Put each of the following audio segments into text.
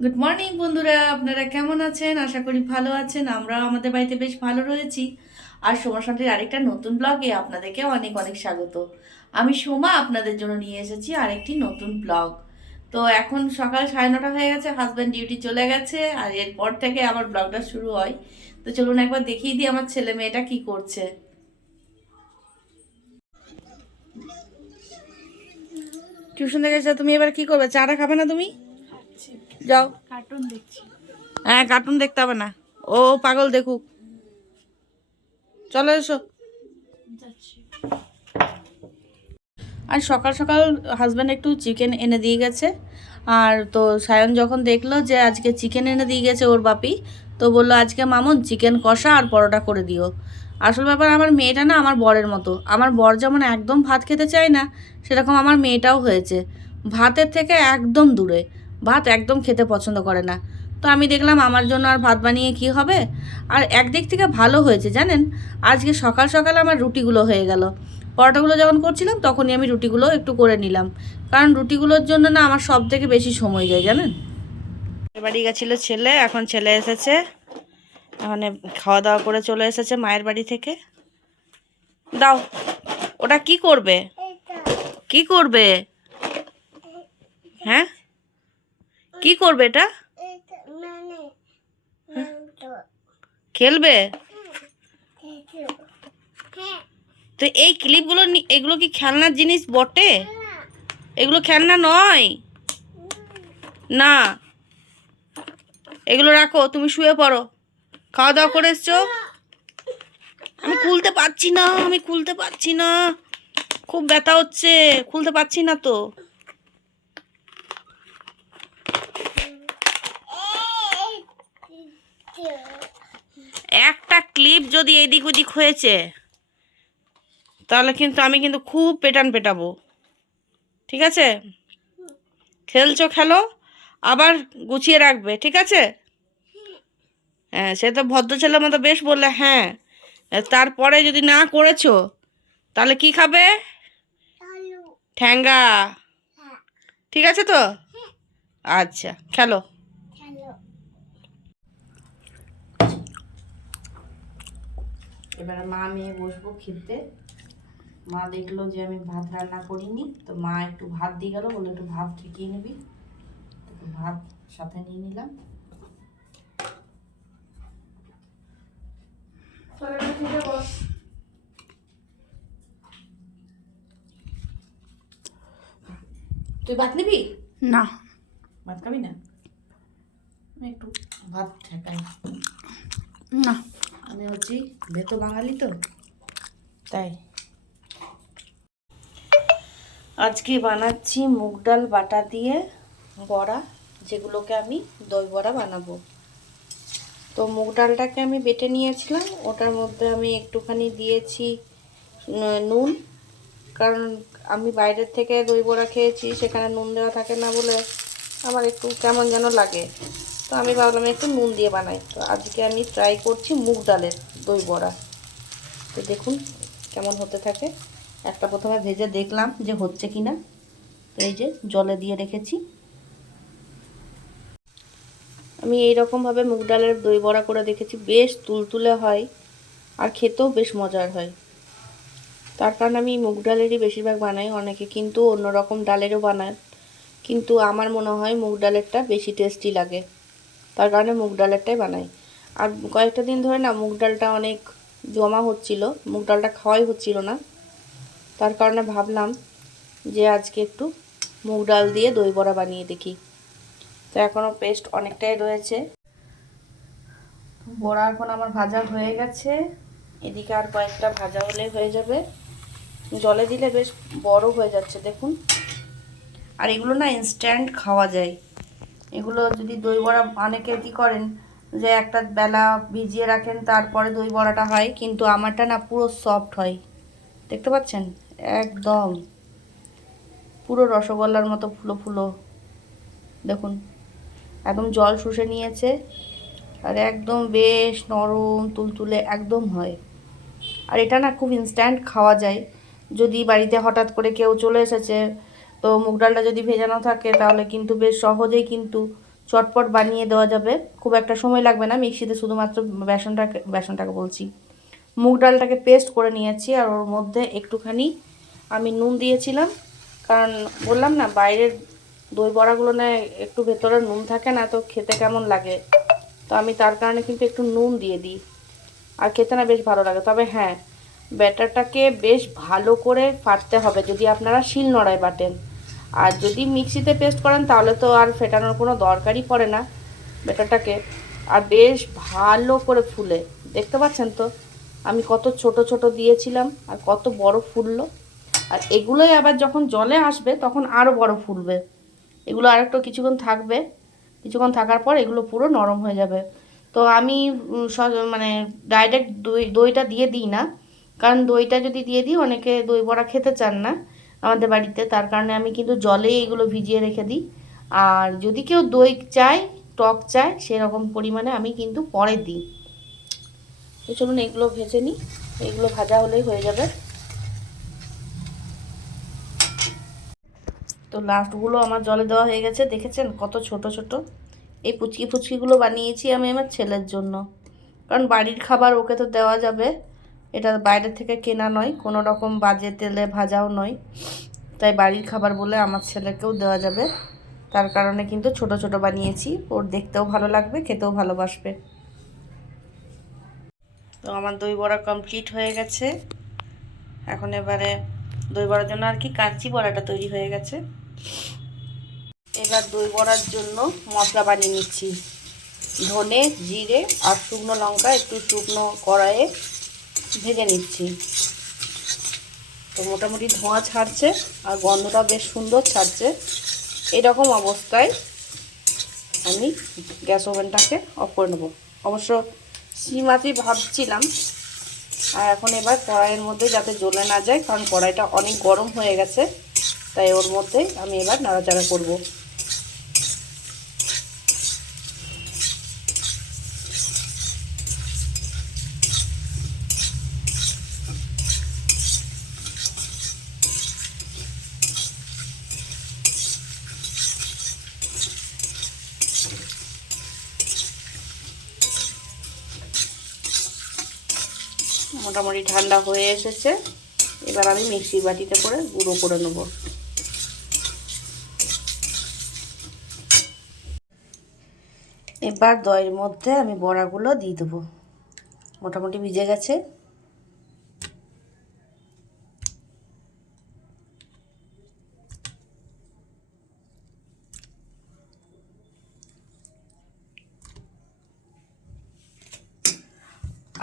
Good morning বন্ধুরা, আপনারা কেমন আছেন? আশা করি ভালো আছেন। আমরাও আমাদের বাড়িতে বেশ ভালো রয়েছি। আর সোমা শান্তির আরেকটা নতুন ব্লগে আপনাদেরকে অনেক অনেক স্বাগত। আমি সোমা আপনাদের জন্য নিয়ে এসেছি আরেকটি নতুন ব্লগ। তো এখন সকাল 9:30 হয়ে গেছে, হাজব্যান্ড ডিউটি চলে গেছে, আর এরপর থেকে আমার ব্লগটা শুরু হয়। তো চলুন একবার দেখিয়ে দিই আমার ছেলে মেয়েটা কি করছে। টিউশন থেকে এসে তুমি এবার কি করবে? চাটা খাবে না তুমি? খাচ্ছি। যাও। কার্টুন দেখছি। হ্যাঁ, কার্টুন দেখতে হবে না, ও পাগল দেখুক। চলো এসো। যাচ্ছি। আর সকাল সকাল হাজব্যান্ড একটু চিকেন এনে দিয়ে গেছে। আর তো সায়ন যখন দেখলো যে আজকে চিকেন এনে দিয়ে গেছে ওর বাপি, তো বললো আজকে মামুন চিকেন কষা আর পরোটা করে দিও। আসল ব্যাপার, আমার মেয়েটা না আমার বরের মতো। আমার বর যেমন একদম ভাত খেতে চায় না, সেরকম আমার মেয়েটাও হয়েছে। ভাতের থেকে একদম দূরে, ভাত একদম খেতে পছন্দ করে না। তো আমি দেখলাম আমার জন্য আর ভাত বানিয়ে কি হবে। আর একদিক থেকে ভালো হয়েছে জানেন, আজকে সকাল সকাল আমার রুটিগুলো হয়ে গেল। পরোটাগুলো যখন করছিলাম তখনই আমি রুটিগুলো একটু করে নিলাম, কারণ রুটিগুলোর জন্য না আমার সব থেকে বেশি সময় যায় জানেন। বাড়ি গেছিল ছেলে, এখন ছেলে এসেছে, এখন খাওয়া দাওয়া করে চলে এসেছে মায়ের বাড়ি থেকে। দাও, ওটা কি করবে? কি করবে? হ্যাঁ, কি করবে এটা? খেলবে? তো এই ক্লিপগুলো এগুলো কি খেলনার জিনিস বটে? এগুলো খেলনা নয়। না, এগুলো রাখো, তুমি শুয়ে পড়ো। খাওয়া দাওয়া করে এসছো? আমি খুলতে পারছি না, আমি খুলতে পারছি না, খুব ব্যথা হচ্ছে, খুলতে পারছি না তো। একটা ক্লিপ যদি এদিক ওদিক হয়েছে তাহলে কিন্তু আমি কিন্তু খুব পেটান পেটাবো। ঠিক আছে, খেলছো খেলো, আবার গুছিয়ে রাখবে, ঠিক আছে? হ্যাঁ, সে তো ভদ্র ছেলের মতো বেশ বললে হ্যাঁ। তারপরে যদি না করেছো তাহলে কি খাবে? ঠ্যাঙ্গা। ঠিক আছে তো? আচ্ছা, খেলো। এবারে মা মেয়ে বসবো খেতে। মা দেখলো যে আমি ভাত রান্না করিনি, তো মা একটু ভাত দিয়ে গেল, বলে একটু ভাত ঠেকিয়ে নিবি। একটু ভাত সাথে নিয়ে নিলাম। তুই ভাত নিবি? না। ভাত খাবি না? আমি একটু ভাত ঠেকাই। না। আমি হচ্ছি ভেতো বাঙালি তো, তাই। আজকে বানাচ্ছি মুগ ডাল বাটা দিয়ে বড়া, যেগুলোকে আমি দই বড়া বানাবো। তো মুগ ডালটাকে আমি বেটে নিয়েছিলাম, ওটার মধ্যে আমি একটুখানি দিয়েছি নুন, কারণ আমি বাইরের থেকে দই বড়া খেয়েছি, সেখানে নুন দেওয়া থাকে না বলে আমার একটু কেমন যেন লাগে। তো আমি ভাবলাম একটু নুন দিয়ে বানাই। তো আজকে আমি ট্রাই করছি মুগ ডালের দই বড়া। তো দেখুন কেমন হতে থাকে। একটা প্রথমে ভেজে দেখলাম যে হচ্ছে কি না। তো এই যে জলে দিয়ে রেখেছি। আমি এই রকমভাবে মুগ ডালের দই বড়া করে দেখেছি, বেশ তুলতুলে হয় আর খেতেও বেশ মজার হয়। তার কারণে আমি মুগ ডালেরই বেশিরভাগ বানাই। অনেকে কিন্তু অন্য রকম ডালেরও বানায়, কিন্তু আমার মনে হয় মুগ ডালেরটা বেশি টেস্টি লাগে, তার কারণে মুগ ডালেরটাই বানাই। আর কয়েকটা দিন ধরে না মুগ ডালটা অনেক জমা হচ্ছিল, মুগ ডালটা খাওয়াই হচ্ছিল না। তার কারণে ভাবলাম যে আজকে একটু মুগ ডাল দিয়ে দই বড়া বানিয়ে দেখি। তো এখনও পেস্ট অনেকটাই রয়েছে। বড়া এখন আমার ভাজা হয়ে গেছে, এদিকে আর কয়েকটা ভাজা হলে হয়ে যাবে। জলে দিলে বেশ বড় হয়ে যাচ্ছে দেখুন। আর এগুলো না ইনস্ট্যান্ট খাওয়া যায়। এগুলো যদি দই বড়া অনেকে কী করেন যে একটা বেলা ভিজিয়ে রাখেন তারপরে দই বড়াটা হয়, কিন্তু আমারটা না পুরো সফট হয়। দেখতে পাচ্ছেন, একদম পুরো রসগোল্লার মতো ফুলো ফুলো। দেখুন একদম জল শুষে নিয়েছে, আর একদম বেশ নরম তুলতুলে একদম হয়। আর এটা না খুব ইনস্ট্যান্ট খাওয়া যায়। যদি বাড়িতে হঠাৎ করে কেউ চলে এসেছে, তো মুগ ডালটা যদি ভেজানো থাকে তাহলে কিন্তু বেশ সহজেই কিন্তু চটপট বানিয়ে দেওয়া যাবে, খুব একটা সময় লাগবে না। মিক্সিতে শুধুমাত্র বেসনটাকে বলছি, মুগ ডালটাকে পেস্ট করে নিয়েছি। আর ওর মধ্যে একটুখানি আমি নুন দিয়েছিলাম, কারণ বললাম না বাইরের দই বড়াগুলো না একটু ভেতরে নুন থাকে না, তো খেতে কেমন লাগে, তো আমি তার কারণে কিন্তু একটু নুন দিয়ে দিই, আর খেতে না বেশ ভালো লাগে। তবে হ্যাঁ, ব্যাটারটাকে বেশ ভালো করে ফাটতে হবে যদি আপনারা শিলনোড়ায় বাটেন। আর যদি মিক্সিতে পেস্ট করেন তাহলে তো আর ফেটানোর কোনো দরকারই পড়ে না ব্যাটারটাকে। আর বেশ ভালো করে ফুলে, দেখতে পাচ্ছেন তো আমি কত ছোট ছোট দিয়েছিলাম আর কত বড় ফুললো। আর এগুলোই আবার যখন জলে আসবে তখন আরও বড় ফুলবে। এগুলো আর একটু কিছুক্ষণ থাকবে, কিছুক্ষণ থাকার পর এগুলো পুরো নরম হয়ে যাবে। তো আমি মানে ডাইরেক্ট দইটা দিয়ে দিই না, কারণ দইটা যদি দিয়ে দিই অনেকে দই বড়া খেতে চান না আমাদের বাড়িতে, তার কারণে আমি কিন্তু জলেই এগুলো ভিজিয়ে রেখে দিই। আর যদি কেউ দই চায়, টক চায়, সেরকম পরিমাণে আমি কিন্তু পরে দিই। তো চলুন এগুলো ভেজে নিই, এগুলো ভাজা হলেই হয়ে যাবে। তো লাস্টগুলো আমার জলে দেওয়া হয়ে গেছে, দেখেছেন কত ছোট ছোট। এই পুচকি ফুচকিগুলো বানিয়েছি আমি আমার ছেলের জন্য, কারণ বাড়ির খাবার ওকে তো দেওয়া যাবে, এটা বাইরে থেকে কেনা নয়, কোনো রকম বাজে তেলে ভাজাও নয়, তাই বাড়ির খাবার বলে আমার ছেলেকেও দেওয়া যাবে। তার কারণে কিন্তু ছোট ছোট বানিয়েছি, ওর দেখতেও ভালো লাগবে, খেতেও ভালোবাসবে। তো আমার দই বড়া কমপ্লিট হয়ে গেছে। এখন এবারে দই বড়ার জন্য আর কি কাচ্চি বড়াটা তৈরি হয়ে গেছে। এবার দই বড়ার জন্য মশলা বানিয়ে নিচ্ছি। ধনে, জিরে আর শুকনো লঙ্কা একটু শুকনো কড়াইয়ে ভেজে নিচ্ছি। তো মোটামুটি ধোঁয়া ছাড়ছে আর গন্ধটা বেশ সুন্দর ছাড়ছে। এরকম অবস্থায় আমি গ্যাস ওভেনটাকে অফ করে নেব। অবশ্য সিম আঁচেই ভাবছিলাম। আর এখন এবার কড়াইয়ের মধ্যে যাতে জ্বলে না যায়, কারণ কড়াইটা অনেক গরম হয়ে গেছে, তাই ওর মধ্যে আমি এবার নাড়াচাড়া করব। মোটামুটি ঠান্ডা হয়ে এসেছে, এবার আমি মিক্সির বাটিতে করে গুঁড়ো করে নেব। এবার দইয়ের মধ্যে আমি বড়াগুলো দিয়ে দেবো, মোটামুটি ভিজে গেছে।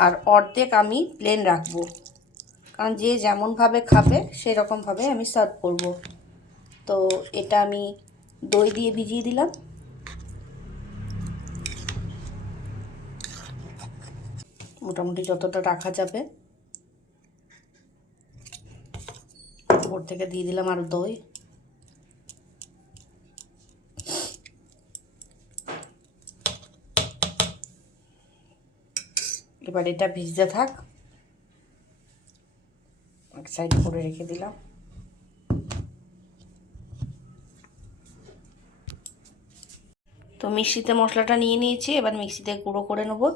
আর অর্ধেক আমি প্লেন রাখবো, কারণ যে যেমনভাবে খাবে সেই রকমভাবে আমি সার্ভ করব। তো এটা আমি দই দিয়ে ভিজিয়ে দিলাম। মোটামুটি যতটা রাখা যাবে, ওপর থেকে দিয়ে দিলাম আর দই। এবার এটা ভিজতে থাক, এক সাইড করে রেখে দিলাম। তো মিক্সিতে মশলাটা নিয়ে নিয়েছি, এবার মিক্সিতে গুঁড়ো করে নেবো।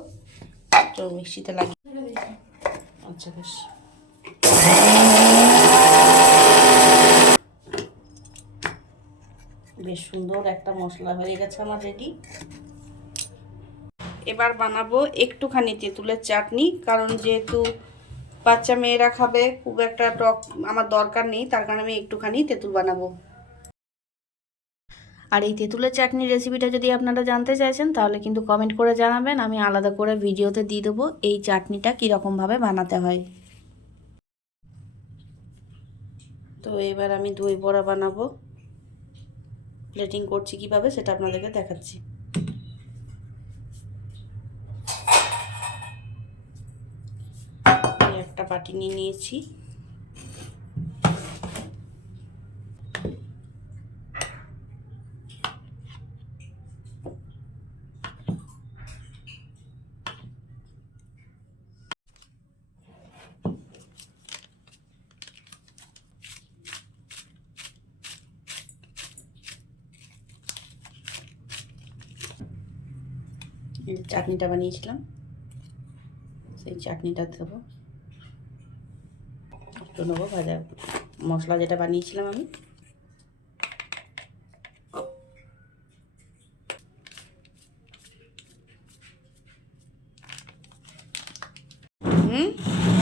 তো মিক্সিতে লাগিয়ে, আচ্ছা বেশ। বেশ সুন্দর একটা মশলা হয়ে গেছে আমার রেডি। এবার বানাবো একটুখানি তেঁতুলের চাটনি, কারণ যেহেতু বাচ্চা মেয়েরা খাবে, খুব একটা টক আমার দরকার নেই, তার কারণে আমি একটুখানি তেঁতুল বানাবো। আর এই তেঁতুলের চাটনির রেসিপিটা যদি আপনারা জানতে চাইছেন তাহলে কিন্তু কমেন্ট করে জানাবেন, আমি আলাদা করে ভিডিওতে দিয়ে দেবো এই চাটনিটা কীরকমভাবে বানাতে হয়। তো এবার আমি দই বড়া বানাবো, প্লেটিং করছি কিভাবে সেটা আপনাদেরকে দেখাচ্ছি। একটা বাটি নিয়ে নিয়েছি, চাটনিটা বানিয়েছিলাম, সেই চাটনিটা দেবো, একটু নেবো ভাজা মশলা যেটা বানিয়েছিলাম আমি।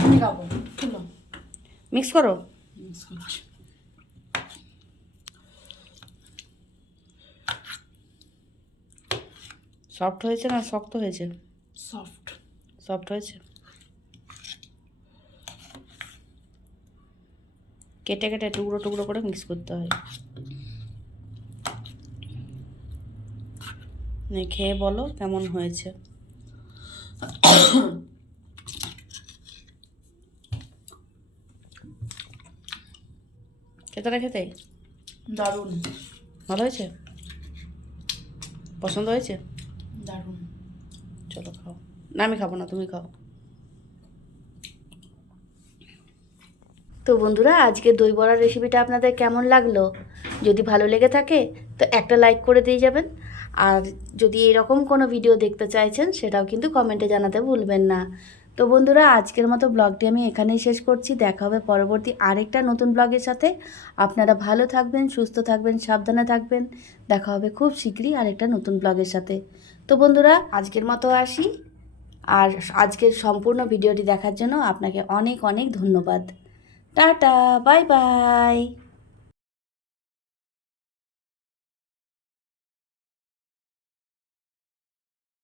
আমি খাবো, তুলো মিক্স করো। মিক্স করছি। সফট হয়েছে না শক্ত হয়েছে? সফট। সফট হয়েছে। কেটে কেটে টুকরো টুকরো করে মিক্স করতে হয়। খেয়ে বলো কেমন হয়েছে। খেতে না খেতে দারুণ। ভালো হয়েছে? পছন্দ হয়েছে? দারুণ। চলো খাও। না আমি খাবো না, তুমি খাও। তো বন্ধুরা, আজকে দই বড়ার রেসিপিটা আপনাদের কেমন লাগলো? যদি ভালো লেগে থাকে তো একটা লাইক করে দিয়ে যাবেন। আর যদি এরকম কোনো ভিডিও দেখতে চাইছেন সেটাও কিন্তু কমেন্টে জানাতে ভুলবেন না। তো বন্ধুরা, আজকের মতো ব্লগটি আমি এখানেই শেষ করছি। দেখা হবে পরবর্তী আরেকটা নতুন ব্লগের সাথে। আপনারা ভালো থাকবেন, সুস্থ থাকবেন, সাবধানে থাকবেন। দেখা হবে খুব শীঘ্রই আরেকটা নতুন ব্লগের সাথে। তো বন্ধুরা, আজকের মতো আসি। আর আজকের সম্পূর্ণ ভিডিওটি দেখার জন্য আপনাকে অনেক অনেক ধন্যবাদ। Tata, bye bye.